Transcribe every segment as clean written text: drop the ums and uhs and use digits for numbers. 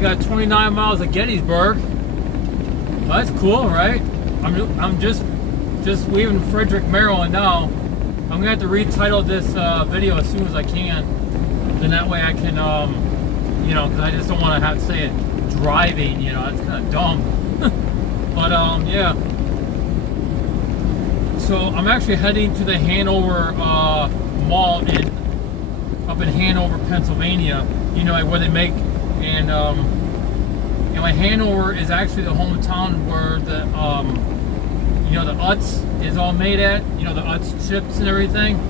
got 29 miles of Gettysburg. Well, that's cool, right? I'm just leaving Frederick, Maryland now. I'm gonna have to retitle this video as soon as I can. Then that way I can, you know, because I just don't want to have to say it driving. You know, that's kind of dumb. But yeah. So I'm actually heading to the Hanover Mall up in Hanover, Pennsylvania. You know, like where they make and like Hanover is actually the hometown where the you know, the Utz is all made at. You know, the Utz chips and everything.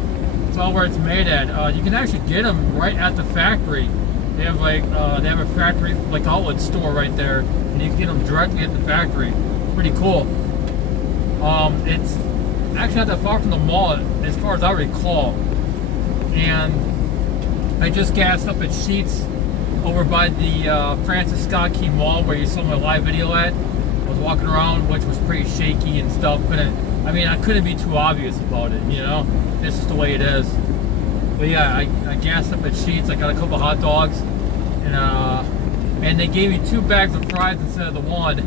It's all where it's made at. You can actually get them right at the factory. They have like they have a factory like outlet store right there, and you can get them directly at the factory. Pretty cool. It's actually not that far from the mall, as far as I recall. And I just gassed up at Sheetz over by the Francis Scott Key Mall where you saw my live video at. I was walking around, which was pretty shaky and stuff. I couldn't be too obvious about it, you know? It's just the way it is. But yeah, I gassed up at Sheetz. I got a couple hot dogs, and they gave me 2 bags of fries instead of the 1.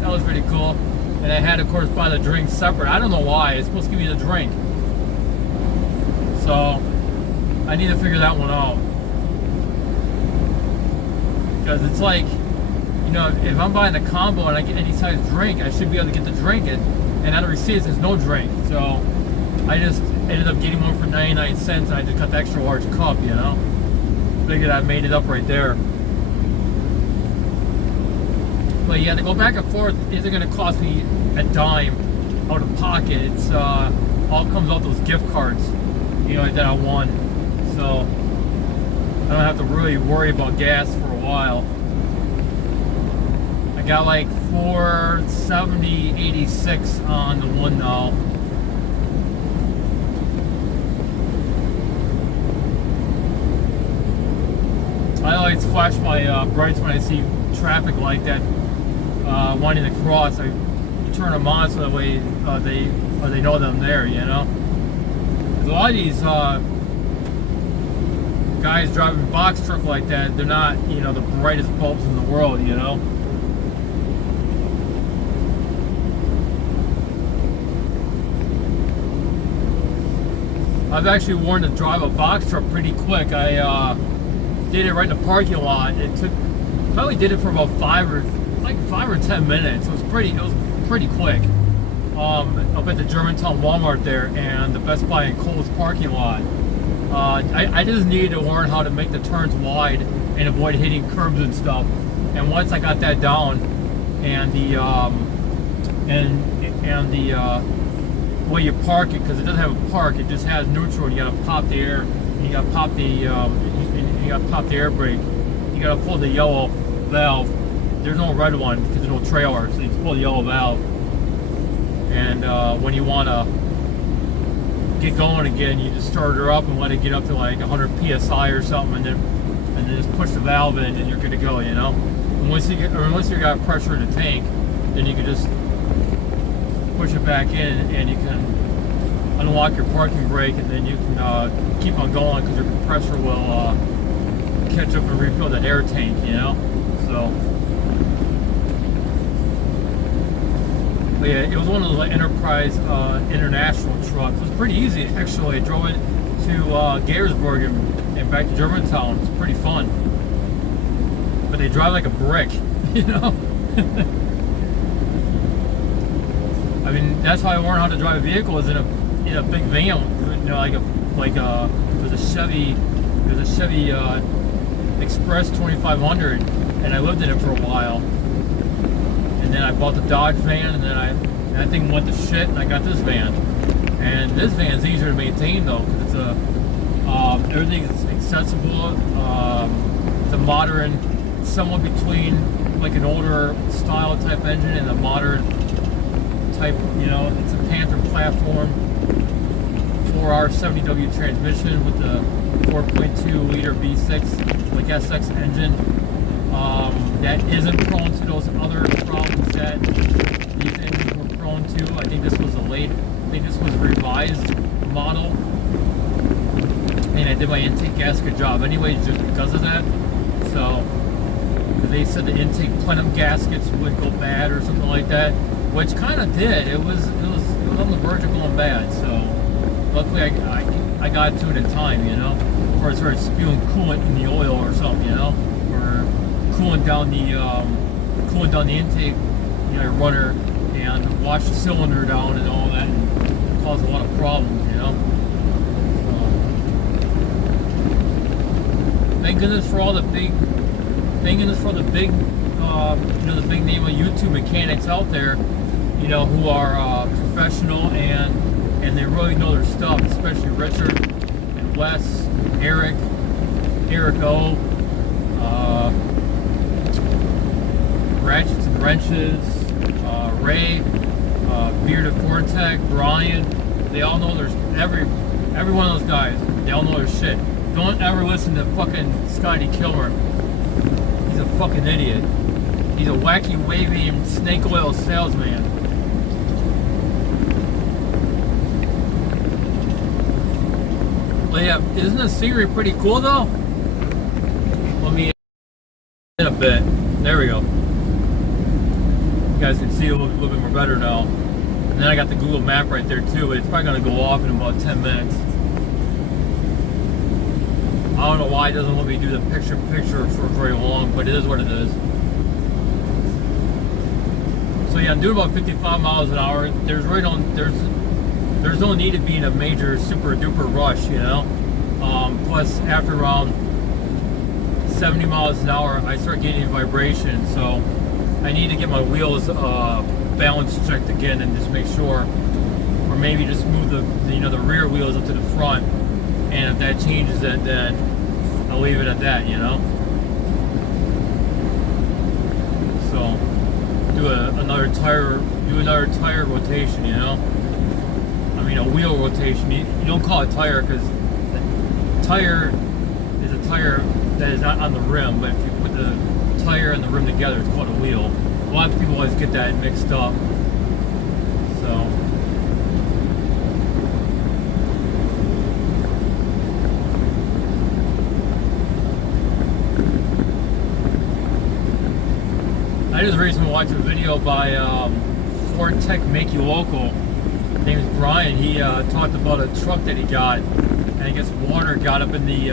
That was pretty cool. And I had, of course, buy the drink separate. I don't know why. It's supposed to give me the drink. So I need to figure that one out. Because it's like, you know, if I'm buying a combo and I get any size drink, I should be able to get the drink. And on the receipt, there's no drink. So I just ended up getting one for 99 cents. And I just got the extra large cup, you know. Figured I made it up right there. But yeah, to go back and forth isn't going to cost me a dime out of pocket. It's all comes out those gift cards, you know, that I won. So I don't have to really worry about gas for a while. I got like 470.86 on the one now. I always flash my brights when I see traffic like that wanting to cross. I turn them on so that way they know that I'm there, you know. A lot of these guys driving box truck like that, they're not, you know, the brightest bulbs in the world, you know. I've actually worn to drive a box truck pretty quick. I did it right in the parking lot. Probably did it for about 5 or 10 minutes. It was pretty quick. Up at the Germantown Walmart there and the Best Buy in Kohl's parking lot. I just needed to learn how to make the turns wide and avoid hitting curbs and stuff. And once I got that down, and the way you park it, because it doesn't have a park, it just has neutral. You gotta pop the air. You gotta pop the air brake. You gotta pull the yellow valve. There's no red one because there's no trailer, so you just pull the yellow valve. And when you want to get going again, you just start her up and let it get up to like 100 psi or something, and then just push the valve in, and you're good to go. You know. And once you got pressure in the tank, then you can just push it back in, and you can unlock your parking brake, and then you can keep on going because your compressor will catch up and refill that air tank. You know. So. But yeah, it was one of those like Enterprise International trucks. It was pretty easy actually. I drove it to Gettysburg and back to Germantown. It's pretty fun. But they drive like a brick, you know. I mean, that's how I learned how to drive a vehicle, is in a big van, you know, there's a Chevy Express 2500, and I lived in it for a while. And then I bought the Dodge van, and then that thing went to shit, and I got this van. And this van's easier to maintain though, because it's everything's accessible. It's a modern, somewhat between like an older style type engine and a modern type. You know, it's a Panther platform, 4R 70W transmission with the 4.2 liter V6 like SX engine. That isn't prone to those other problems that these engines were prone to. I think this was a revised model, and I did my intake gasket job anyways just because of that. So because they said the intake plenum gaskets would go bad or something like that, which kind of did. It was on the verge of going bad. So luckily I got to it in time, you know, before I started spewing coolant in the oil or something, you know, or cooling down the intake, you know, runner, and wash the cylinder down and all that, and cause a lot of problems, you know. Thank goodness for all the big, you know, the big name of YouTube mechanics out there, you know, who are professional and they really know their stuff, especially Richard and Wes, Eric O, Ratchets and Wrenches, Ray, Bearded Fortec, Brian. They all know there's every one of those guys. They all know their shit. Don't ever listen to fucking Scotty Kilmer. He's a fucking idiot. He's a wacky, waving snake oil salesman. But yeah, isn't the scenery pretty cool though? Let me in a bit. There we go. You guys can see a little bit more better now. And then I got the Google map right there too, but it's probably gonna go off in about 10 minutes. I don't know why it doesn't let me do the picture for very long, but it is what it is. So yeah, I'm doing about 55 miles an hour. There's no need to be in a major super duper rush, you know. Plus, after around 70 miles an hour, I start getting vibration, so I need to get my wheels balance checked again and just make sure, or maybe just move the rear wheels up to the front. And if that changes it, then I'll leave it at that, you know. So do another tire rotation, you know. I mean, a wheel rotation. You don't call it tire because tire is a tire that is not on the rim, but if you put the tire and the rim together, it's called a wheel. A lot of people always get that mixed up. So. I just recently watched a video by Ford Tech Make You Local. His name is Brian. He talked about a truck that he got, and I guess water got up in the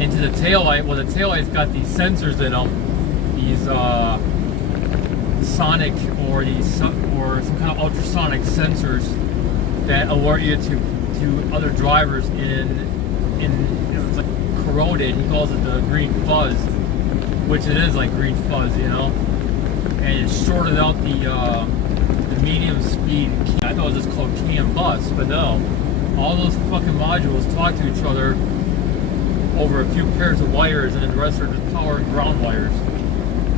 into the taillight. Well, the taillight's got these sensors in them, these sonic or some kind of ultrasonic sensors that alert you to other drivers in it was like corroded. He calls it the green fuzz, which it is like green fuzz, you know, and it shorted out the medium speed. I thought it was just called CAN bus, but no, all those fucking modules talk to each other over a few pairs of wires, and then the rest are just power and ground wires.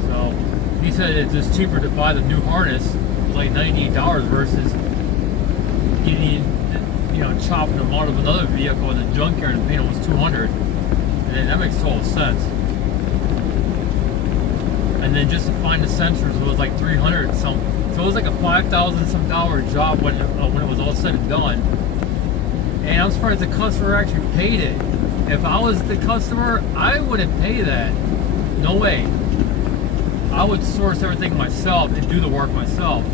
So he said it's just cheaper to buy the new harness, like $98 versus getting, you know, chopping them out of another vehicle in a junkyard and paying almost $200, and that makes total sense. And then just to find the sensors, it was like $300 something. So it was like a $5,000 some job when it was all said and done. And I'm surprised the customer actually paid it. If I was the customer, I wouldn't pay that. No way. I would source everything myself and do the work myself,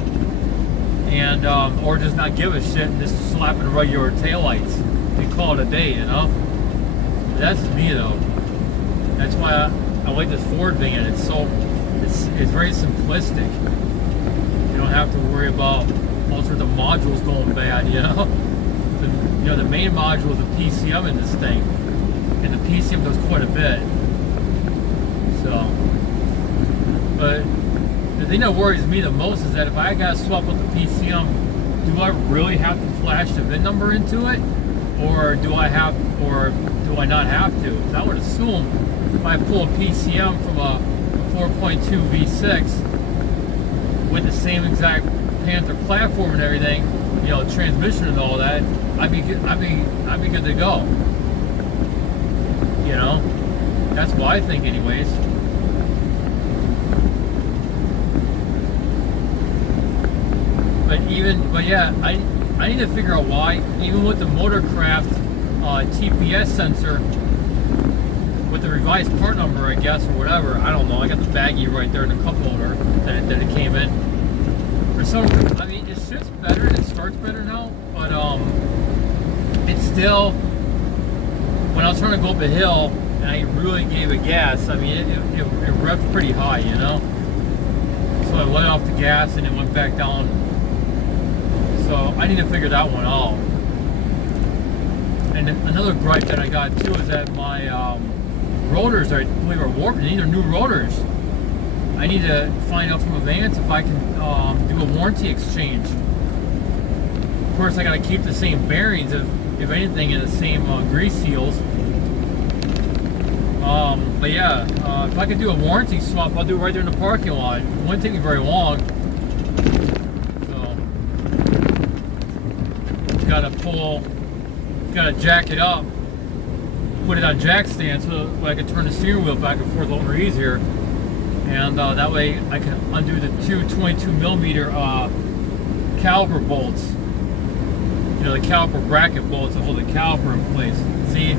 and or just not give a shit and just slap in regular taillights and call it a day, you know. That's me though. That's why I like this Ford van. It's very simplistic. You don't have to worry about all sorts of modules going bad, you know. The main module is a PCM in this thing, and the PCM does quite a bit. So, but the thing that worries me the most is that if I gotta swap out the PCM, do I really have to flash the VIN number into it, or do I not have to? Because I would assume if I pull a PCM from a 4.2 V6 with the same exact Panther platform and everything, you know, transmission and all that, I'd be good to go. You know, that's what I think, anyways. But yeah, I need to figure out why, even with the Motorcraft TPS sensor, with the revised part number, I guess, or whatever. I don't know. I got the baggie right there in the cup holder that it came in. For some, I mean, it shifts better and it starts better now, but it's still, when I was trying to go up a hill and I really gave it gas, I mean, it revved pretty high, you know? So I let off the gas and it went back down. So I need to figure that one out. And another gripe that I got too is that my rotors, I believe, are warped. These are new rotors. I need to find out from Advance if I can do a warranty exchange. Of course, I got to keep the same bearings, if anything, in the same grease seals. But yeah, if I could do a warranty swap, I'll do it right there in the parking lot. It wouldn't take me very long. So, gotta jack it up, put it on jack stand so I can turn the steering wheel back and forth a little easier. And that way I can undo the two 22mm caliper bolts. You know, the caliper bracket bolts that hold the caliper in place. See?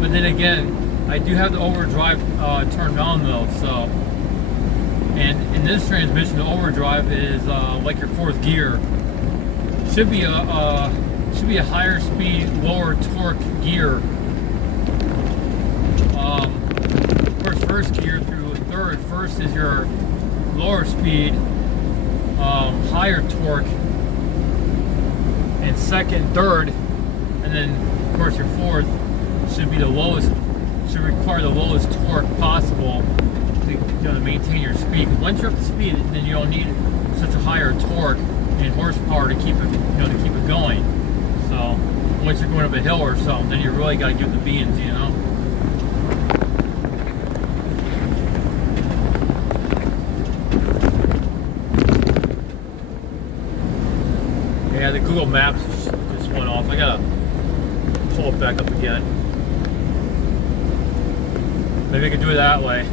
But then again, I do have the overdrive turned on though, so. And in this transmission, the overdrive is like your fourth gear. Should be a higher speed, lower torque gear. Of course, first gear through third. First is your lower speed, higher torque, and second, third, and then of course your fourth should be the lowest. Should require the lowest torque possible to maintain your speed. Once you're up to speed, then you don't need such a higher torque and horsepower to keep it, to keep it going. So once you're going up a hill or something, then you really got to give the beans, you know. Yeah, the Google Maps just went off. I gotta pull it back up again. Maybe I could do it that way.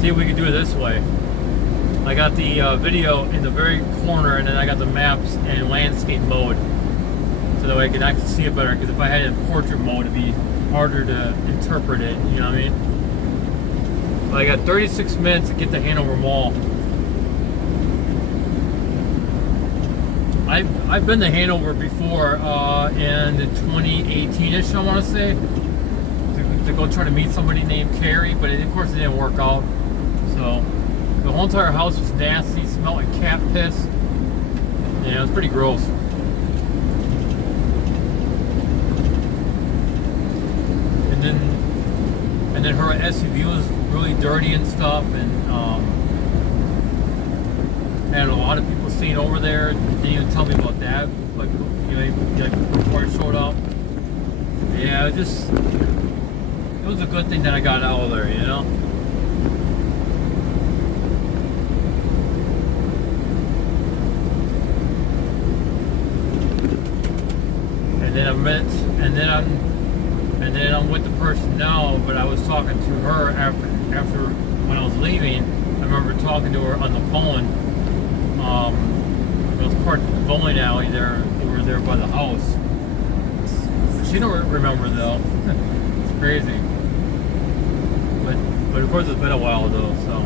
See if we can do it this way. I got the video in the very corner, and then I got the maps in landscape mode, so that way I can actually see it better. Because if I had it in portrait mode, it'd be harder to interpret it. You know what I mean? But I got 36 minutes to get to Hanover Mall. I've been to Hanover before in 2018-ish, I want to say, to go try to meet somebody named Carrie, but of course it didn't work out. So the whole entire house was nasty, smelled like cat piss. Yeah, it was pretty gross. And then her SUV was really dirty and stuff, and had a lot of people staying over there. Didn't even tell me about that, like before I showed up. Yeah, it was a good thing that I got out of there, you know. And then I'm with the person now, but I was talking to her after when I was leaving. I remember talking to her on the phone. It was part of the bowling alley there. They were there by the house. She don't remember though. It's crazy. But of course it's been a while though, so.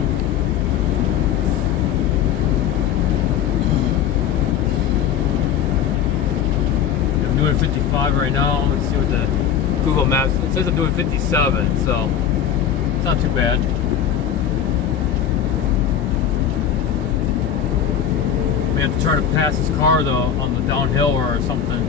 I'm doing 55 right now. Let's see what the Google Maps, it says I'm doing 57, so it's not too bad. We have to try to pass this car though on the downhill or something.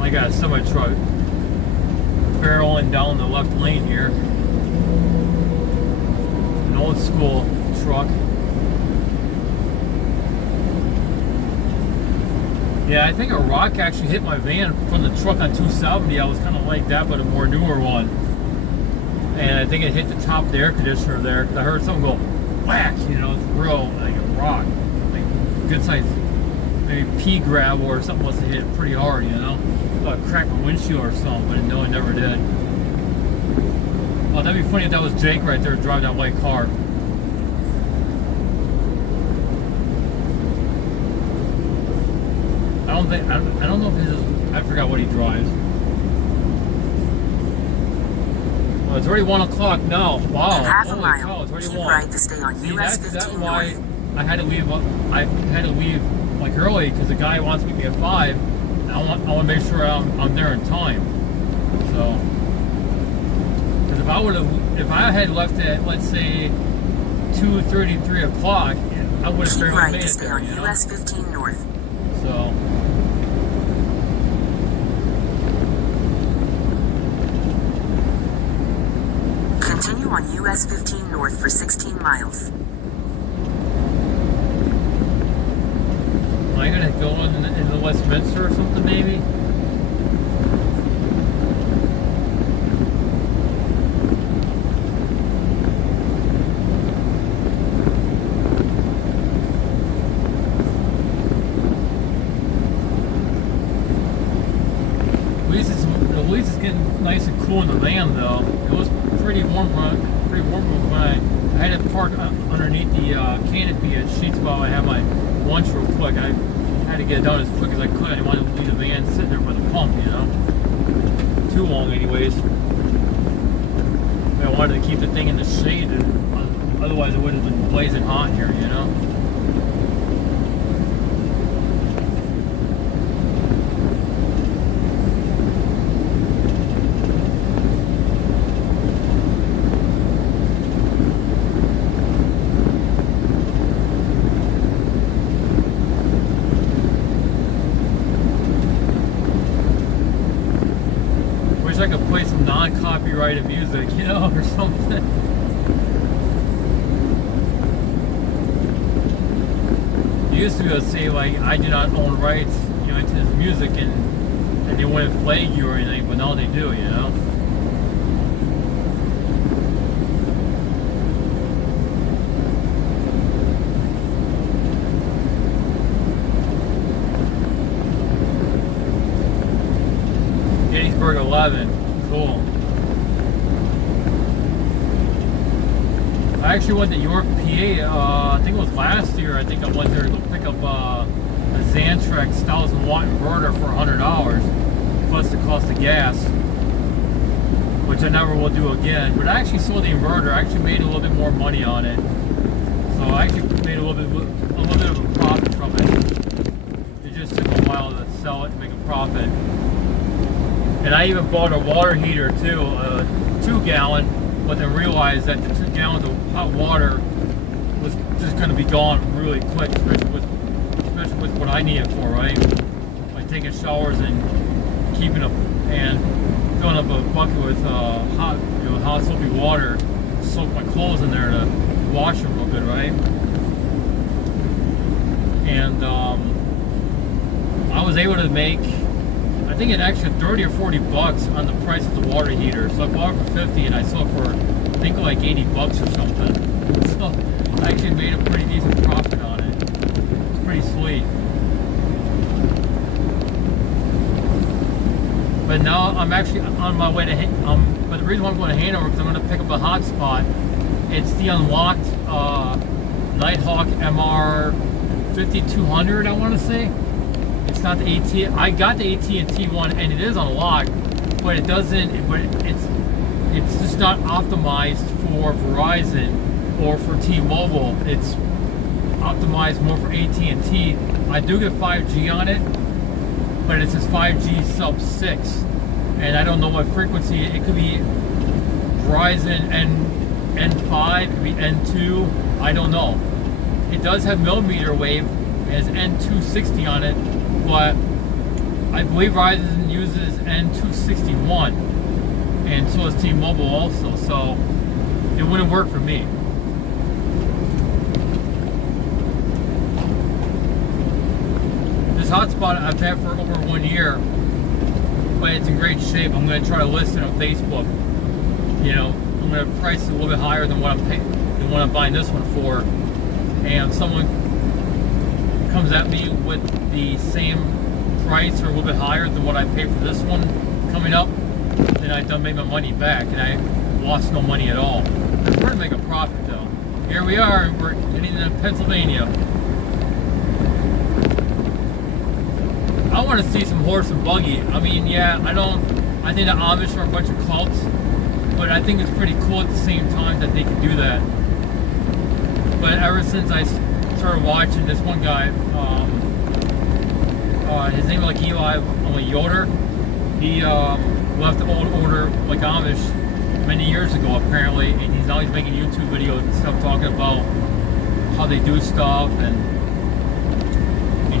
I got a semi truck barreling down the left lane here. An old school truck. Yeah, I think a rock actually hit my van from the truck on 270. I was kind of like that, but a more newer one. And I think it hit the top of the air conditioner there. Cause I heard something go whack, you know, it's real, like a rock. Like good size, maybe pea gravel or something must have hit it pretty hard, you know. I thought it cracked my windshield or something, but no, it never did. Oh, that'd be funny if that was Jake right there driving that white car. I don't know if his is, I forgot what he drives. Well, it's already 1 o'clock now. Wow. Half a Holy mile. cow, it's already Keep 1. right to stay on See, US that's 15 why north. I had to leave like early, because the guy wants me to be at 5. And I want to make sure I'm there in time. So, because if I had left at, let's say, 2:30, 3 o'clock, I would have Keep barely right made to it stay there, on you know? US 15 north. So. Continue on US 15 north for 16 miles. Am I gonna go in the Westminster or something, maybe? At least it's getting nice and cool in the van, though. It was pretty warm when I had to park underneath the canopy at Sheetsville. I had my lunch real quick. I had to get it done as quick as I could. I didn't want to leave the van sitting there by the pump, you know. Too long, anyways. I wanted to keep the thing in the shade, and otherwise it would have been blazing hot here, you know. I could play some non-copyrighted music, you know, or something. You used to be able to say, like, I do not own rights, you know, to this music, and they wouldn't flag you or anything, but now they do, you know. Gettysburg 11, cool. I actually went to York, PA, I think it was last year. I think I went there to go pick up a Xantrex 1000-watt inverter for $100, plus the cost of gas, which I never will do again. But I actually sold the inverter. I actually made a little bit more money on it, so I actually made a little bit of a profit from it. It just took a while to sell it and make a profit. And I even bought a water heater too, a 2-gallon, but then realized that the 2 gallons of hot water was just going to be gone really quick, especially with what I need it for, right? Like taking showers and keeping up and filling up a bucket with hot soapy water, soak my clothes in there to wash them real good, right? And I was able to make, I think, an extra 30 or 40 bucks on the price of the water heater. So I bought it for 50 and I sold for, I think, like 80 bucks or something. So I actually made a pretty decent profit on it. It's pretty sweet. But now I'm actually on my way to, but the reason why I'm going to Hanover is I'm going to pick up a hotspot. It's the unlocked Nighthawk MR 5200, I want to say. It's not the AT. I got the AT&T one, and it is unlocked, but it doesn't. But it's just not optimized for Verizon or for T-Mobile. It's optimized more for AT&T. I do get 5G on it, but it says 5G sub 6, and I don't know what frequency. It could be Verizon N5, it could be N2. I don't know. It does have millimeter wave. It has N260 on it. But I believe Verizon uses N261, and so does T-Mobile also, so it wouldn't work for me. This this hotspot I've had for over 1 year, but it's in great shape. I'm going to try to list it on Facebook. You know, I'm going to price it a little bit higher than what I'm paying, than what I'm buying this one for. And if someone comes at me with the same price or a little bit higher than what I paid for this one coming up, then I done made my money back, and I lost no money at all. I'm trying to make a profit though. Here we are, we're heading into Pennsylvania. I want to see some horse and buggy. I mean, yeah, I think the Amish are a bunch of cults, but I think it's pretty cool at the same time that they can do that. But ever since I started watching this one guy, his name is like Eli Yoder, he left the old order like Amish many years ago apparently, and he's always making YouTube videos and stuff talking about how they do stuff, and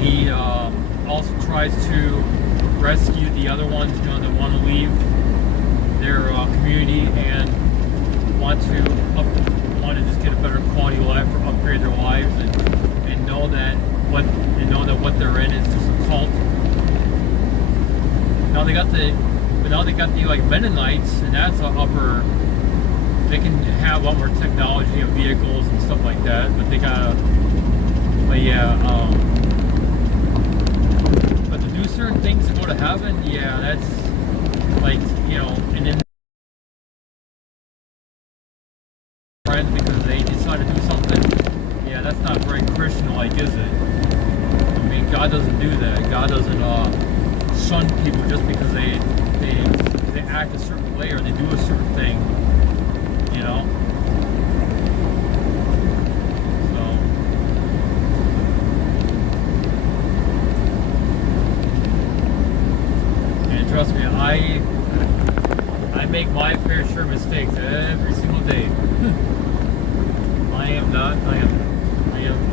he also tries to rescue the other ones, you know, that want to leave their community and want to just get a better quality of life or upgrade their lives, and know that what they're in is just a cult. Now they got the like Mennonites, and that's an upper. They can have a lot more technology and vehicles and stuff like that, but they gotta. But yeah, but to do certain things to go to heaven, yeah, that's like, you know, and then friends because they decide to do something. Yeah, that's not very Christian-like, is it? I mean, God doesn't do that. God doesn't shun people just because they act a certain way or they do a certain thing, you know. Trust me, I make my fair share of mistakes every single day. I am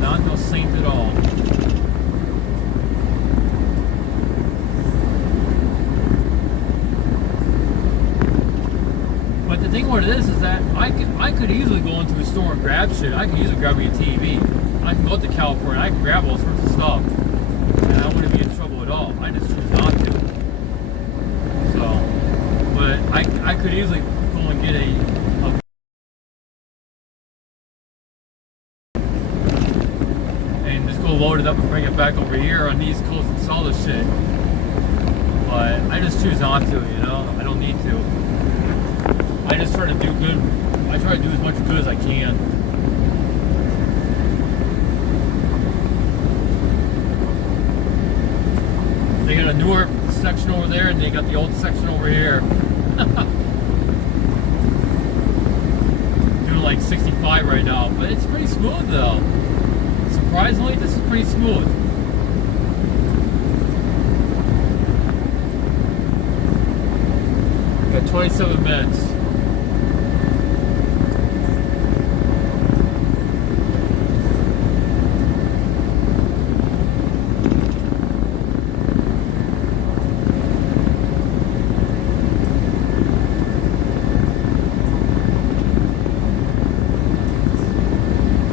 not no saint at all. But the thing what it is that I could easily go into a store and grab shit. I could easily grab me a TV. I can go to California, I can grab all sorts of stuff, and I wouldn't be in trouble at all. I just choose not to. But I could easily go and get and just go load it up and bring it back over here on the East Coast and sell this shit. But I just choose not to, you know. I don't need to. I just try to do good. I try to do as much good as I can. They got a newer section over there, and they got the old section over here. Doing like 65 right now, but it's pretty smooth though. Surprisingly, this is pretty smooth. Got 27 minutes.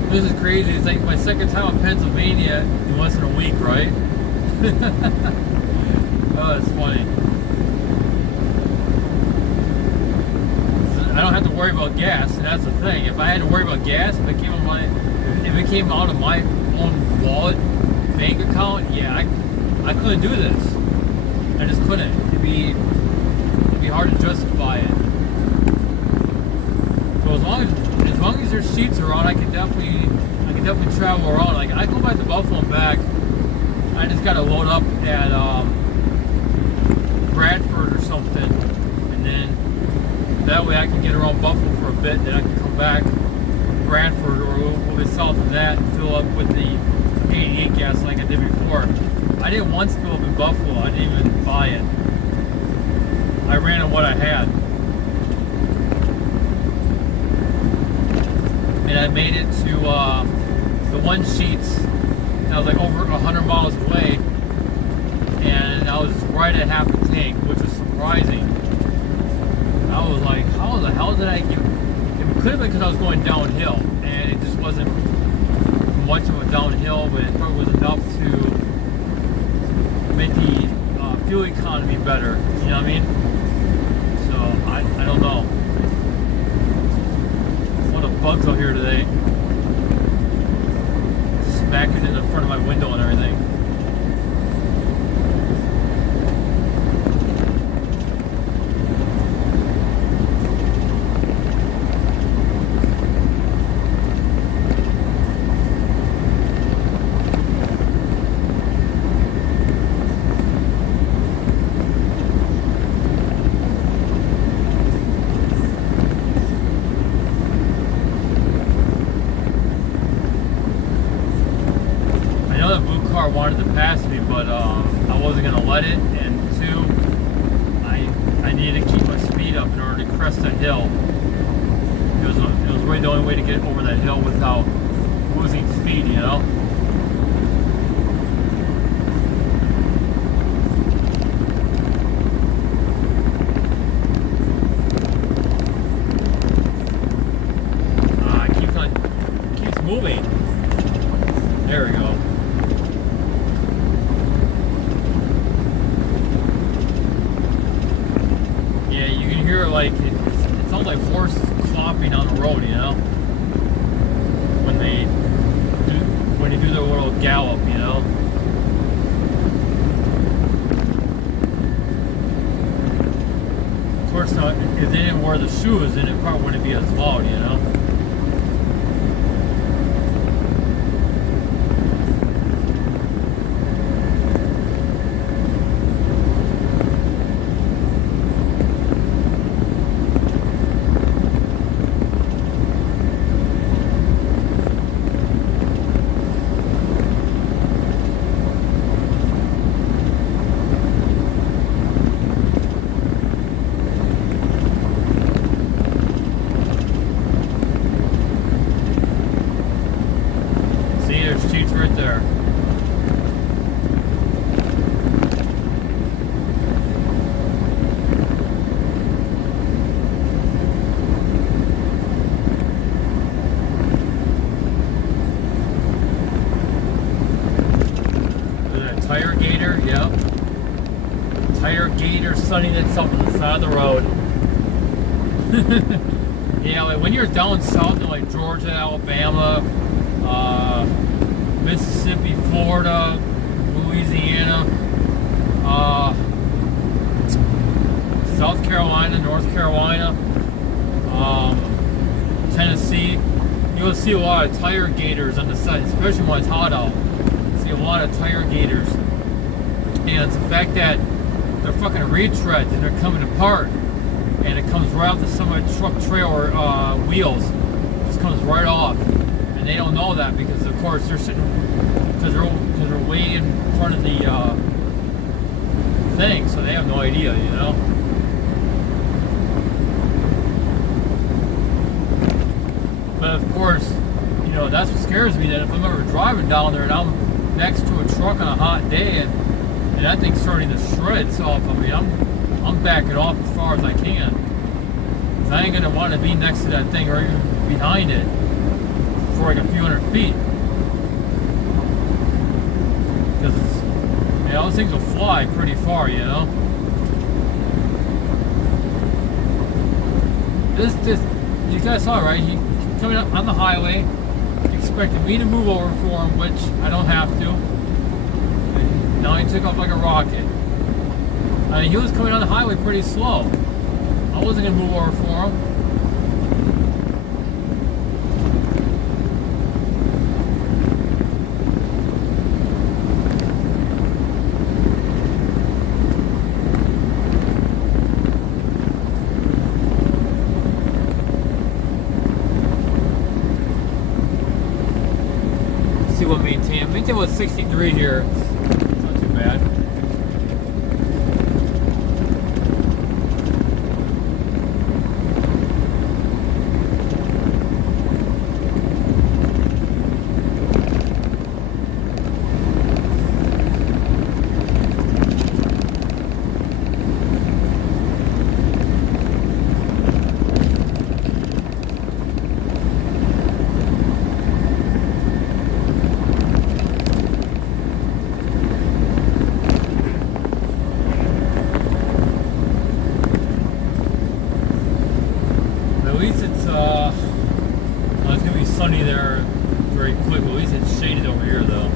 This is crazy. It's like my second time in Pennsylvania in less than a week, right? Oh, that's funny. I don't have to worry about gas, and that's the thing. If I had to worry about gas, if it came out of my own wallet, bank account, yeah, I couldn't do this. I just couldn't. It'd be hard to justify it. So as long as there's seats around, I can definitely travel around. Like I go back to Buffalo and back. I just gotta load up at Bradford or something, and then that way I can get around Buffalo for a bit. And then I can come back Bradford or a little bit south of that and fill up with the 88 gas like I did before. I didn't once fill up in Buffalo. I didn't even buy it. I ran on what I had. And I made it to the One Sheets, and I was like over 100 miles away, and I was right at half the tank, which was surprising. I was like, how the hell did I get? It could have been because I was going downhill, and it just wasn't much of a downhill, but it probably was enough to make the fuel economy better. You know what I mean? So I don't know. A lot of bugs out here today, smacking in the front of my window and everything. Wanted to pass me, but I wasn't gonna let it, and two, I needed to keep my speed up in order to crest that hill. It was really the only way to get over that hill without losing speed, you know. It keeps moving. There we go. Like it sounds like horses clopping on the road, you know, when they do their little gallop, you know. Of course, if they didn't wear the shoes, then it probably wouldn't be as loud, you know. Right there. There's a tire gator, yep. Tire gator sunning itself on the side of the road. Yeah, like when you're down south in like Georgia, Alabama, Mississippi, Florida, Louisiana, South Carolina, North Carolina, Tennessee, you'll see a lot of tire gators on the side, especially when it's hot out. You see a lot of tire gators. And it's the fact that they're fucking retreads and they're coming apart. And it comes right off the some of the truck trailer wheels. It just comes right off. And they don't know that because of course they're sitting, because they're way in front of the thing, so they have no idea, you know. But of course, you know, that's what scares me, that if I'm ever driving down there and I'm next to a truck on a hot day and that thing's starting to shred itself, I mean, I'm backing off as far as I can. 'Cause I ain't gonna want to be next to that thing or even behind it for like a few hundred feet. Because, you know, those things will fly pretty far, you know. This, you guys saw, right? He coming up on the highway, expecting me to move over for him, which I don't have to. And now he took off like a rocket. I mean, he was coming on the highway pretty slow. I wasn't gonna move over for him. See what maintain was 63 here. It's not too bad. least it's well, it's gonna be sunny there very quick. But at least it's shaded over here, though.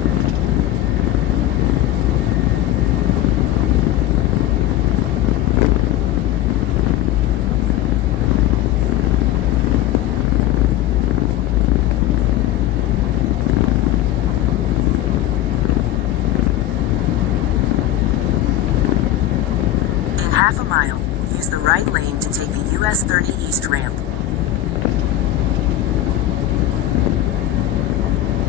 In half a mile, use the right lane to take the US 30 East ramp.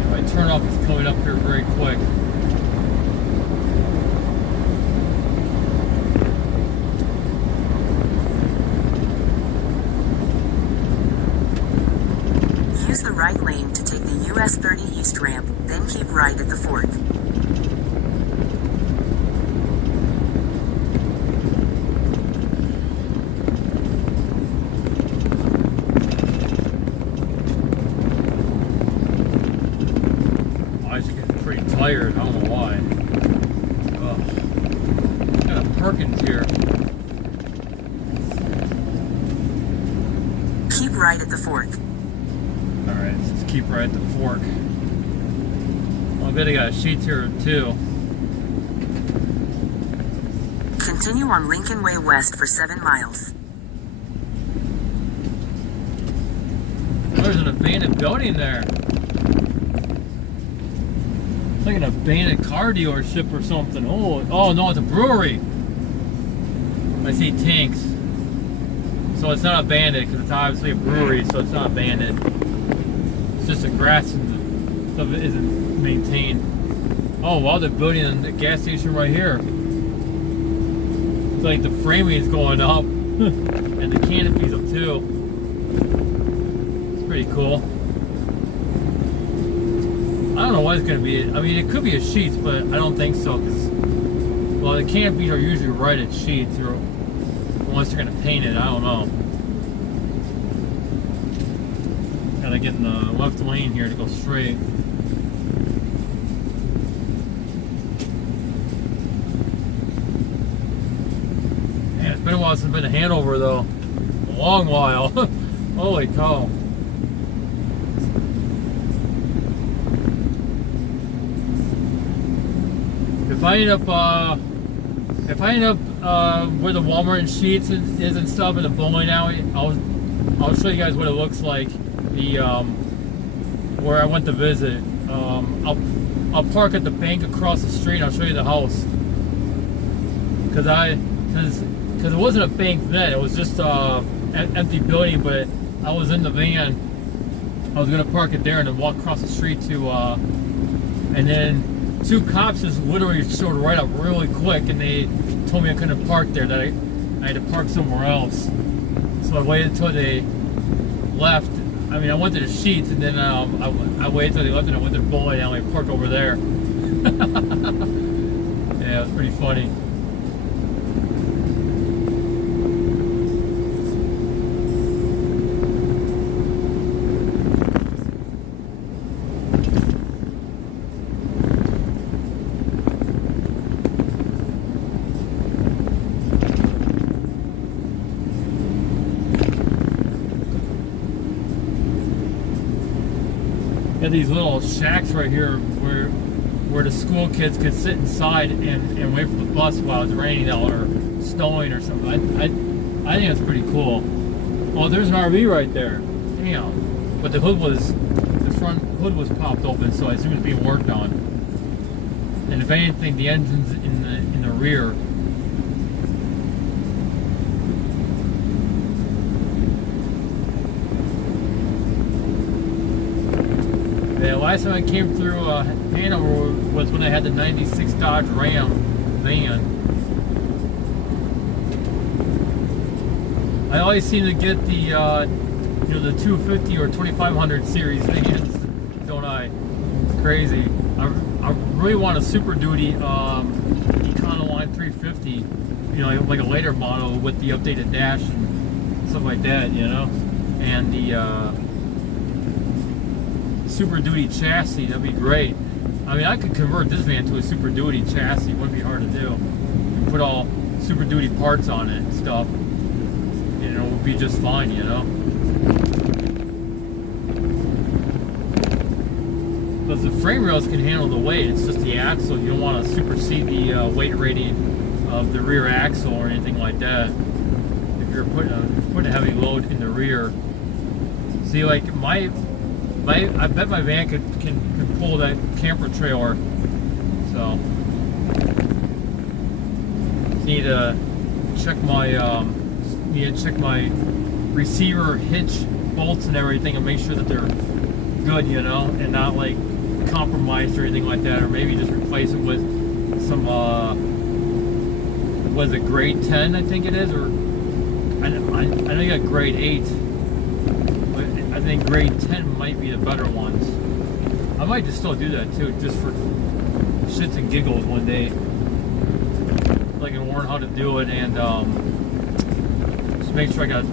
If I turn off, it's coming up here very quick. Use the right lane to take the US 30 East ramp, then keep right at the fork. I was getting pretty tired. I don't know why. Ugh. Got a Perkins here. Keep right at the fork. Alright, let's just keep right at the fork. I bet I got sheets here too. Continue on Lincoln Way West for 7 miles. There's an abandoned building there. It's like an abandoned car dealership or something. Oh no, it's a brewery. I see tanks. So it's not abandoned because it's obviously a brewery, so it's not abandoned. It's just the grass and stuff isn't maintained. Oh wow, they're building a gas station right here. It's like the framing is going up and the canopy's up too. It's pretty cool. I don't know what it's going to be. I mean, it could be a Sheetz, but I don't think so. Cause, well, the canopies are usually right at Sheetz, or unless they're going to paint it. I don't know. Gotta get in the left lane here to go straight. Man, it's been a while since I've been to Hanover, though. A long while. Holy cow. If I end up where the Walmart and Sheetz is and stuff in the bowling alley, I'll show you guys what it looks like. The where I went to visit. I'll park at the bank across the street. And I'll show you the house. Because it wasn't a bank then. It was just an empty building. But I was in the van. I was gonna park it there and then walk across the street to and then. 2 cops just literally showed right up really quick, and they told me I couldn't park there, that I had to park somewhere else. So I waited until they left. I mean, I went to the Sheetz, and then I waited until they left, and I went to the bowling alley and parked over there. Yeah, it was pretty funny. These little shacks right here where the school kids could sit inside and wait for the bus while it's raining out or snowing or something. I think it's pretty cool. Well, there's an RV right there. Damn. But the front hood was popped open, so I assume it's being worked on. And if anything, the engine's in the rear. Yeah, last time I came through Hanover was when I had the '96 Dodge Ram van. I always seem to get the the 250 or 2500 series vans, don't I? It's crazy. I really want a Super Duty Econoline 350, like a later model with the updated dash and stuff like that, and the Super Duty chassis. That'd be great. I mean, I could convert this van to a Super Duty chassis. It wouldn't be hard to do. And put all Super Duty parts on it and stuff. It would be just fine, frame rails can handle the weight. It's just the axle. You don't want to supersede the weight rating of the rear axle or anything like that. If you're putting a heavy load in the rear. See, like I bet my van can pull that camper trailer. So need to check my receiver hitch bolts and everything and make sure that they're good, you know, and not like compromised or anything like that, or maybe just replace it with some was it grade 10 I think it is, or I know you got grade 8, but I think grade 10 might be the better ones. I might just still do that too, just for shits and giggles one day. So I can learn how to do it and just make sure I got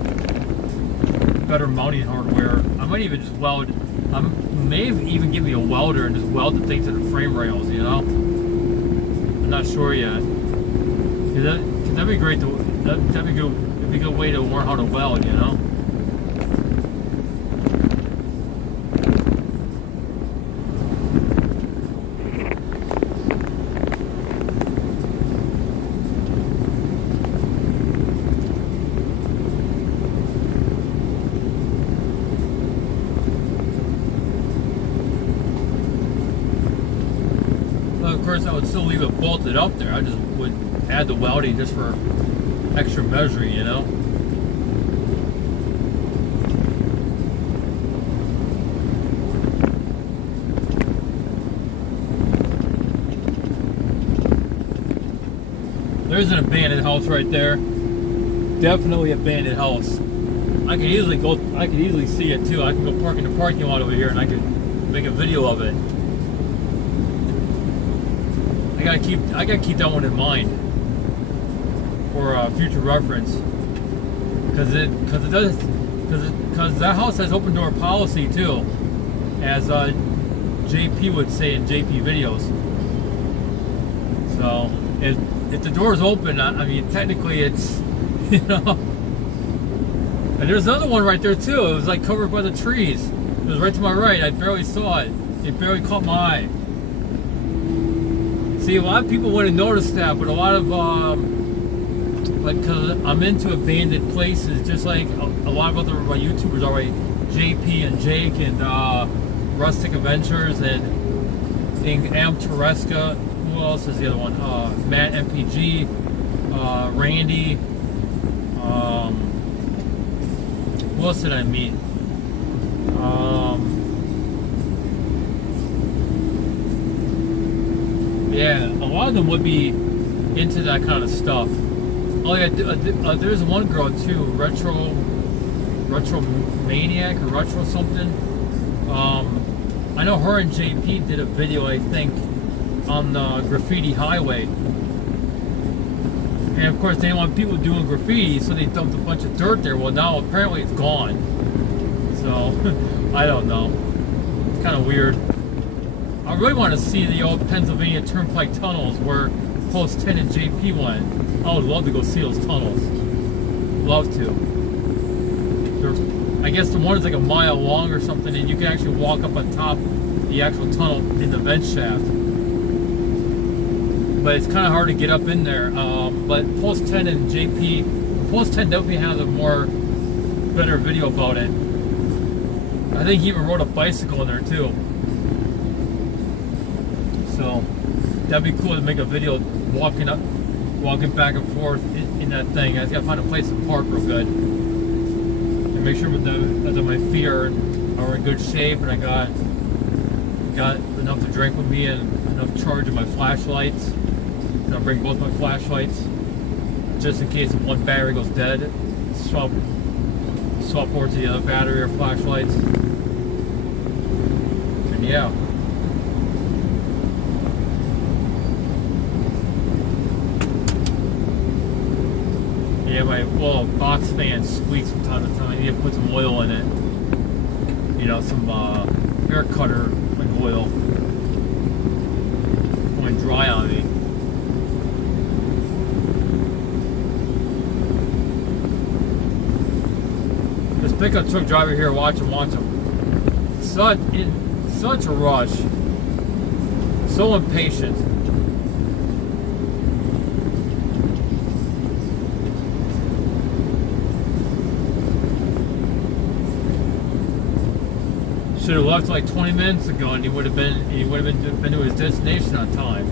better mounting hardware. I might even just weld. I may even give me a welder and just weld the thing to the frame rails, you know? I'm not sure yet. That'd be great. That'd be good. It'd be a good way to learn how to weld, you know? Of course, I would still leave it bolted up there. I just would add the welding just for extra measuring, you know. There's an abandoned house right there. Definitely abandoned house. I could easily see it too. I can go park in the parking lot over here and I could make a video of it. I gotta keep that one in mind for future reference, because that house has open door policy too, as JP would say in JP videos. So if the door is open, I mean technically it's, you know. And there's another one right there too. It was like covered by the trees. It was right to my right. I barely saw it. It barely caught my eye. See, a lot of people wouldn't notice that, but a lot of, like, cause I'm into abandoned places, just like a lot of other YouTubers are, like JP and Jake and Rustic Adventures and Am Tereska. Who else is the other one? Matt MPG, Randy. Who else did I meet? Yeah, a lot of them would be into that kind of stuff. Oh yeah, there's one girl too, Retro Maniac or Retro something. I know her and JP did a video, I think, on the Graffiti Highway. And of course they didn't want people doing graffiti, so they dumped a bunch of dirt there. Well, now apparently it's gone. So, I don't know. It's kind of weird. I really want to see the old Pennsylvania Turnpike tunnels where Post 10 and JP went. I would love to go see those tunnels. Love to. I guess the one is like a mile long or something, and you can actually walk up on top of the actual tunnel in the vent shaft. But it's kind of hard to get up in there. But Post 10 and JP, Post 10 definitely has a better video about it. I think he even rode a bicycle in there too. So that'd be cool to make a video walking back and forth in that thing. I just gotta find a place to park real good and make sure that my feet are in good shape, and I got enough to drink with me and enough charge of my flashlights. And I'll bring both my flashlights just in case if one battery goes dead. Swap over to the other battery or flashlights. And yeah. Yeah, my box fan squeaks from time to time. I need to put some oil in it. You know, some hair cutter like oil. Going dry on me. This pickup truck driver here, watch him. In such a rush. So impatient. Should have left like 20 minutes ago, and he would have been to his destination on time.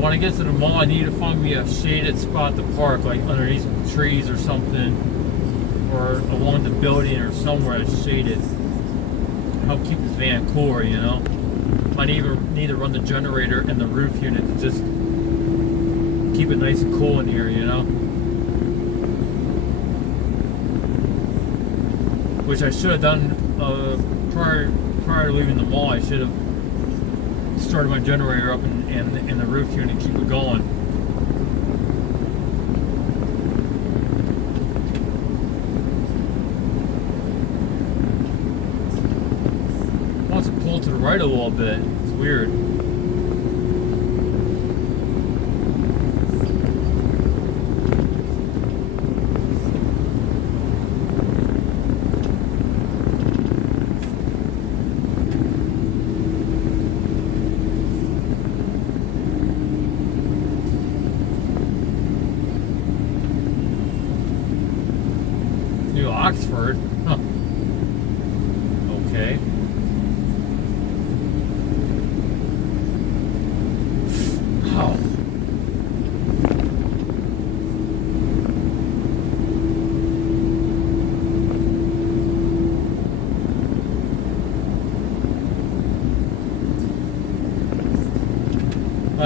When I get to the mall, I need to find me a shaded spot to park, like underneath some trees or something, or along the building or somewhere that's shaded. Help keep this van cooler, you know. Might even need to run the generator and the roof unit to just keep it nice and cool in here, you know. Which I should have done prior to leaving the mall. I should have started my generator up and the roof unit, keep it going. Wants to pull to the right a little bit. It's weird. Oxford, huh? Okay. Oh.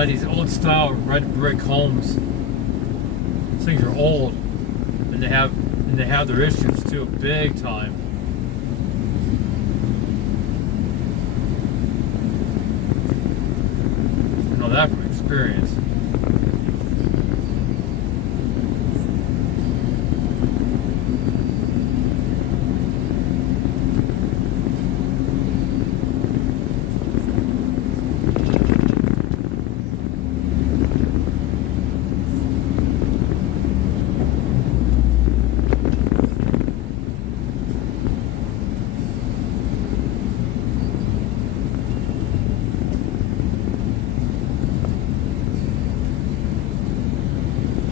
These old style red brick homes. These things are old, and they have their issues too, big time. I know that from experience.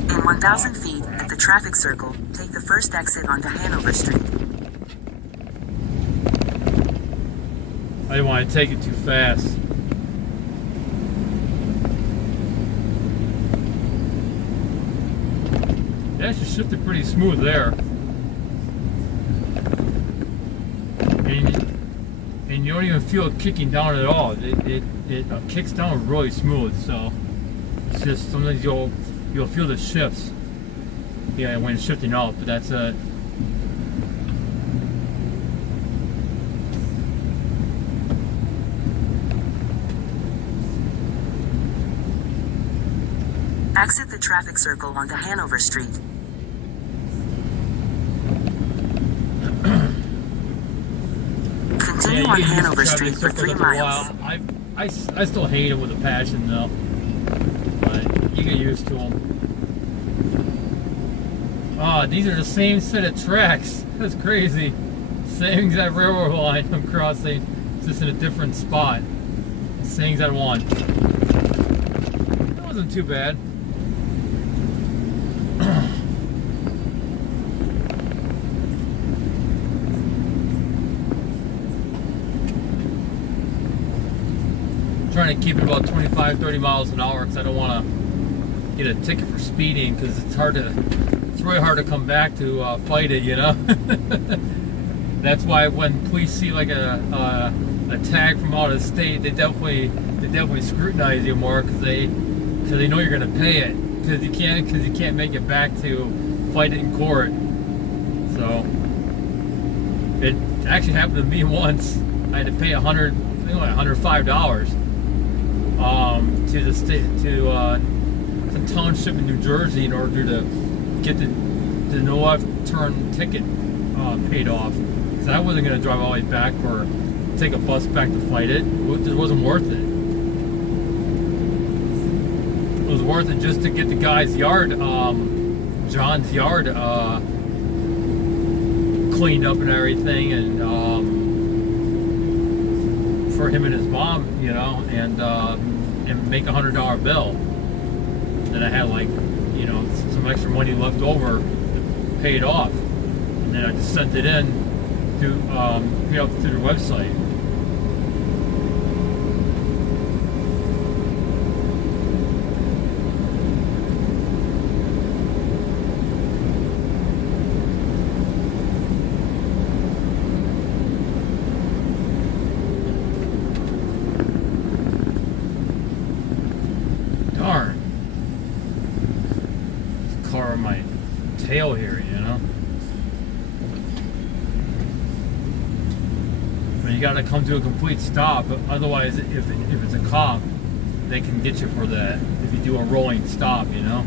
In 1,000 feet, at the traffic circle, take the first exit onto Hanover Street. I didn't want to take it too fast. It actually shifted pretty smooth there. And you don't even feel it kicking down at all. It kicks down really smooth, so it's just sometimes you'll feel the shifts. Yeah, when it's shifting up, but that's it. Exit the traffic circle onto Hanover Street. Continue on Hanover Street for 3 miles. I still hate it with a passion though, but you get used to them. Ah, these are the same set of tracks. That's crazy. Same exact railroad line I'm crossing, it's just in a different spot. Same exact one. That wasn't too bad. Trying to keep it about 25-30 miles an hour because I don't want to get a ticket for speeding, because it's really hard to come back to fight it, you know. That's why when police see like a tag from out of state, they definitely scrutinize you more, because they know you're gonna pay it, because you can't make it back to fight it in court. So it actually happened to me once. I had to pay $105 to the state, to township in New Jersey in order to get the no left turn ticket paid off. Because I wasn't going to drive all the way back or take a bus back to fight it. It just wasn't worth it. It was worth it just to get the guy's yard, John's yard, cleaned up and everything, and for him and his mom, you know, and make $100 bill. Then I had, like, you know, some extra money left over, paid off, and then I just sent it in to pay off through the website. Darn. Car on my tail here, you know. But you gotta come to a complete stop. Otherwise, if it's a cop, they can get you for that. If you do a rolling stop, you know.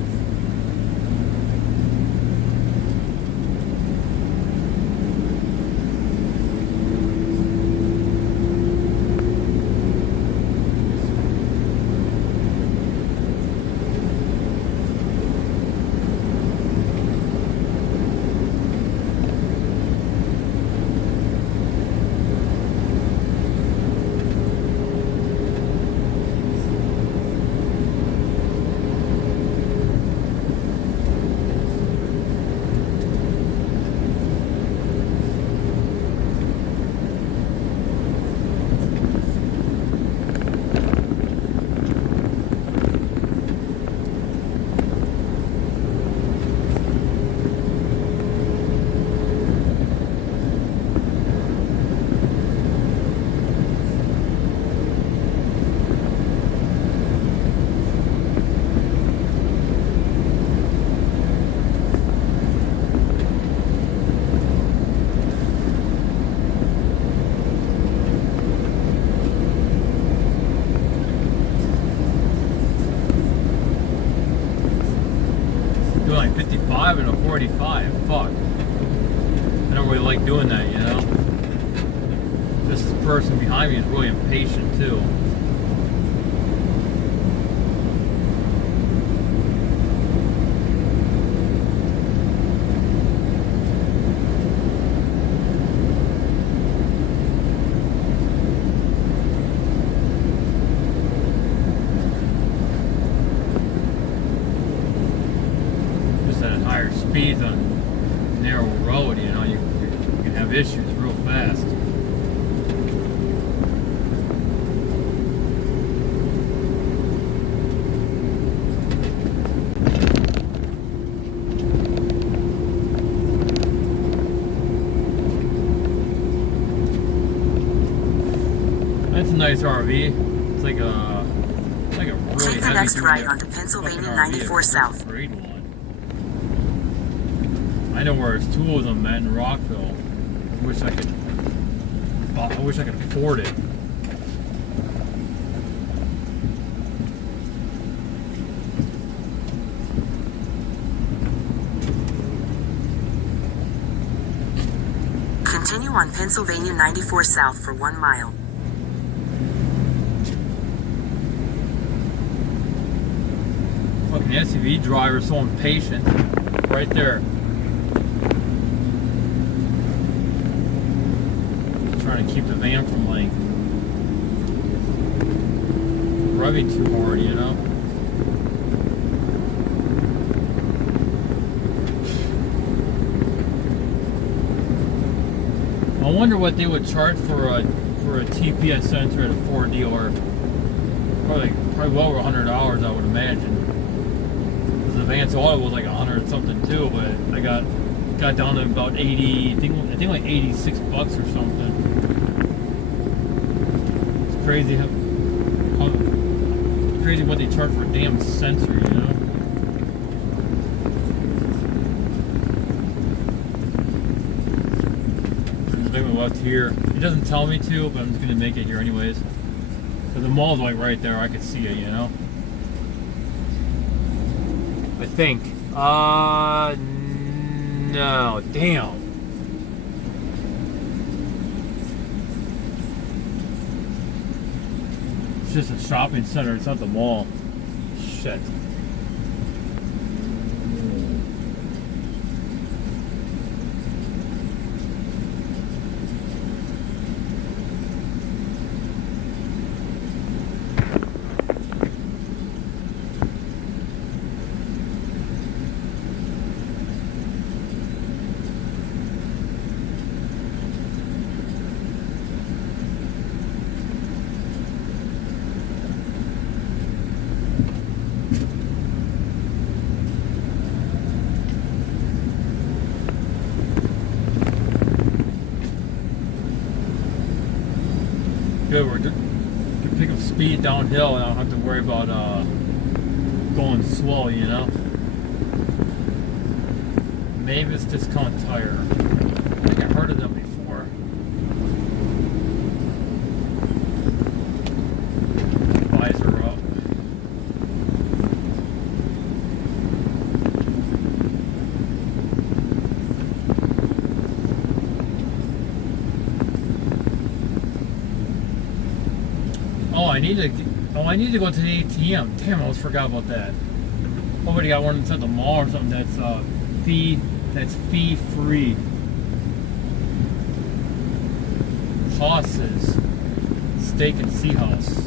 Doing like 55 and a 45. Fuck. I don't really like doing that, you know. This person behind me is really impatient too. At higher speeds on a narrow road, you know, you can have issues real fast. That's a nice RV. It's like a really Take the heavy next duty right onto fucking Pennsylvania RV. 94 South. Great one. I know where there's two of them at in Rockville. I wish I could afford it. Continue on Pennsylvania 94 South for 1 mile. Fucking SUV driver so impatient. Right there. Trying to keep the van from like revving too hard, you know. I wonder what they would charge for a TPS sensor at a Ford dealer. Probably well over $100, I would imagine. Because the Advance Auto was like 100 something too, but I got down to about 80. I think like $86 or something. It's crazy how crazy what they charge for a damn sensor, you know. Left here. It doesn't tell me to, but I'm just gonna make it here anyways. So the mall's like right there. I could see it, you know. I think. No. Damn. It's just a shopping center. It's not the mall. Shit. Good, we're can pick up speed downhill and I don't have to worry about going slow, you know? Mavis Discount Tire. I think I've heard of them before. Visor up. I need to go to the ATM. Damn, I almost forgot about that. Somebody got one that's at the mall or something that's fee free. Hosses. Steak and Sea House.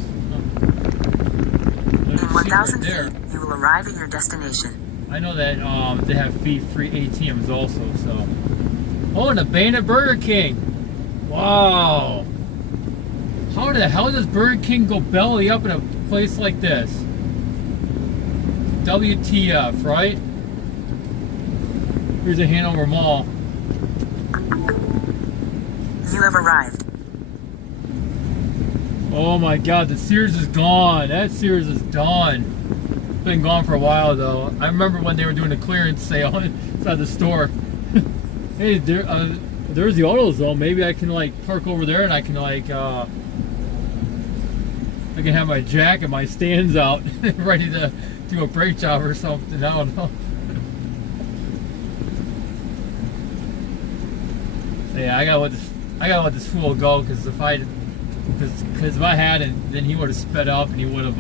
In 1,000 feet, you will arrive at your destination. I know that they have fee free ATMs also, so. Oh, and a Bane at Burger King. Wow. How the hell does Burger King go belly up in a place like this? WTF, right? Here's a Hanover Mall. You have arrived. Oh my god, the Sears is gone. That Sears is done. It's been gone for a while though. I remember when they were doing a clearance sale inside the store. Hey, there's the AutoZone. Maybe I can like park over there and I can like I can have my jack and my stands out ready to do a brake job or something. I don't know. Yeah, I gotta let this fool go because if I hadn't, then he would have sped up and he would have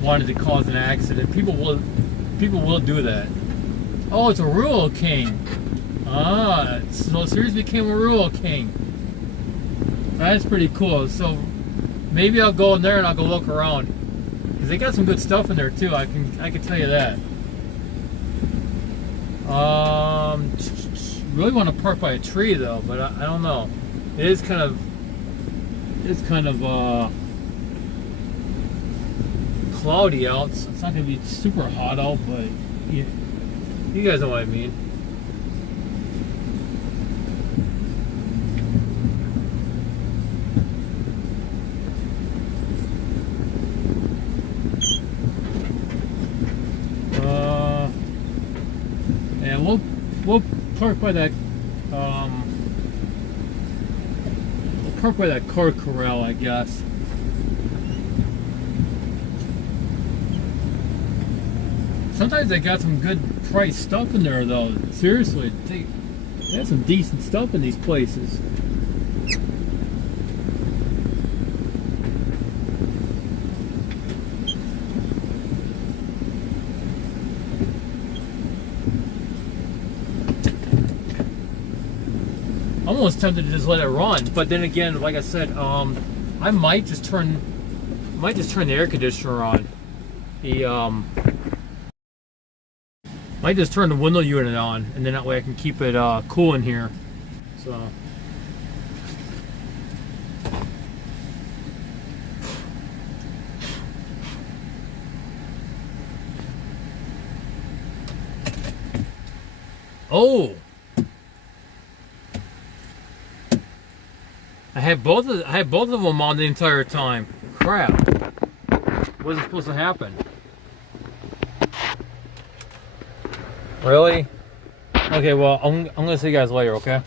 wanted to cause an accident. People will do that. Oh, it's a Rural King. Ah, so Sears became a Rural King. That's pretty cool. So maybe I'll go in there and I'll go look around because they got some good stuff in there too. I can tell you that. Really want to park by a tree though, but I don't know. It's kind of cloudy out. So it's not gonna be super hot out, but you guys know what I mean. And we'll park by that car corral, I guess. Sometimes they got some good price stuff in there though. Seriously, they have some decent stuff in these places. I'm almost tempted to just let it run, but then again, like I said, I might just turn the air conditioner on. Might just turn the window unit on, and then that way I can keep it cool in here. So. Oh. I had both of them on the entire time. Crap. What is supposed to happen? Really? Okay, well, I'm gonna see you guys later, okay?